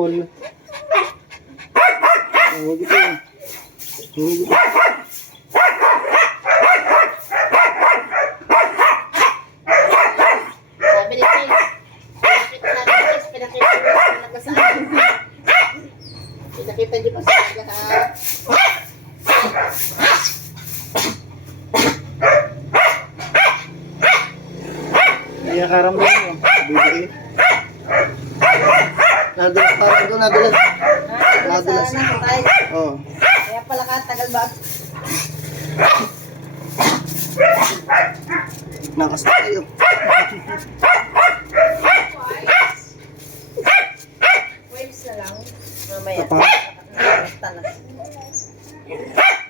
polio. Huwag ito. Huwag ito. Sabi ni Ching, pinakita niyo pa sa nagkasaan. Kaya karamdam mo. Bibigay. Nadulas parang doon, nadulas. Nadulas. Oo. Kaya pala ka, tagal ba? Nakas tayo. Waves na lang. Mamaya. Apa? Tanas.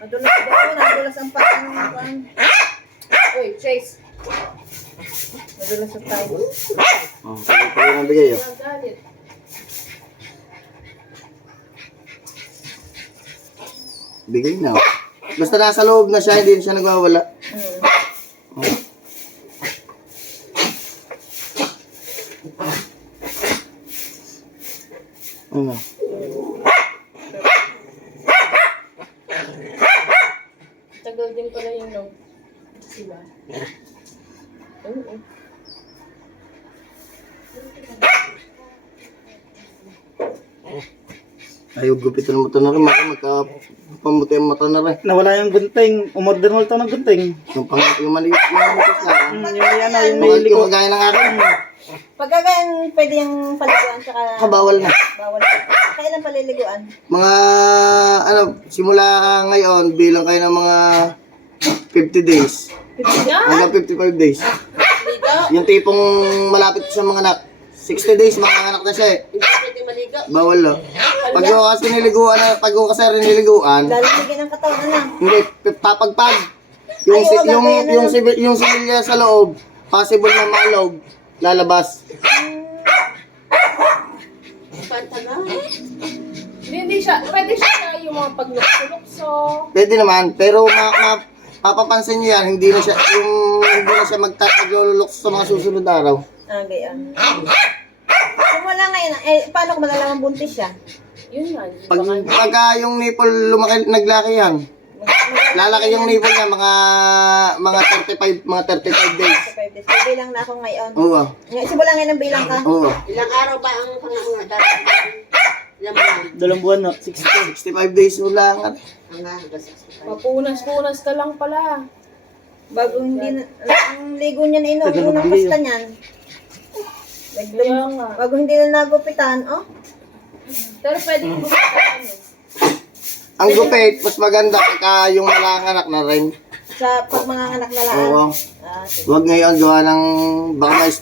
Madulas daw, nadulas ang pang. Uy, Chase. Madulas ang tayo. Oh, pagay ng bigay. Oh. Galit. Bigay na. Oh. Basta nasa loob na siya, hindi na siya nagwawala. Oh. Ano? Tagal din pala yung log. Sila. Oo. Ayaw gupitan ng mata na rin. Magkapamuti ang mata na rin. Nawala yung gunting. Umorder mo ito ng gunting. Yung maliit na maliit na. Yung yan na, yung Yung niliko. magaya ng akin. Pagkagayan, pwede yung paliguan tsaka Kabawal na. bawal. Kailan paliliguan? Mga, ano, simula ngayon, bilang kayo ng mga 50 days. 50 na? Hanggang 55 days. Ligo? Yung tipong malapit sa mga anak. 60 days, mga anak na siya eh. Hindi pwede maligo. Bawal no. Pag ko kasi niliguan na, pag ko kasi niliguan, Lalamigin ng katawan na. hindi, papagpag. Yung, Ay, si, wag, yung, gagawin na yung, lang. yung similya sa loob, possible na malog, lalabas. Pantagal. Hindi siya, pwede siya yung mga paglukso-lukso. Pwede naman, pero mapapansin niyo yan, hindi na siya, hindi na siya maglululok sa mga susunod na araw. Ah, gayan. Kung wala ngayon, paano kung malalaman buntis siya? Yun nga. Pagka yung nipple lumaki, naglaki yan, lalaki yung nipple niya, mga 35 days. 5 days. May bilang na ako ngayon. Oo. Simula ngayon ang bilang ka. Oo. Ilang araw ba ang pangangada? Ilang buwan? 2 buwan, no? 60. 65 days wala nga. Hanggang 65. Papunas-punas ka lang pala. Bago hindi na, ang ligo niya na inom, Tagalog unang ligo. pasta niyan. Kaya nga. Bago hindi na nagupitan, oh. Pero pwede mo gumamit ano. Ang gupit, mas maganda pagka yung malanganak na rin. Sa pag mga anak na laan. Oo. Ah, sige. Huwag ngayon gawa ng baka may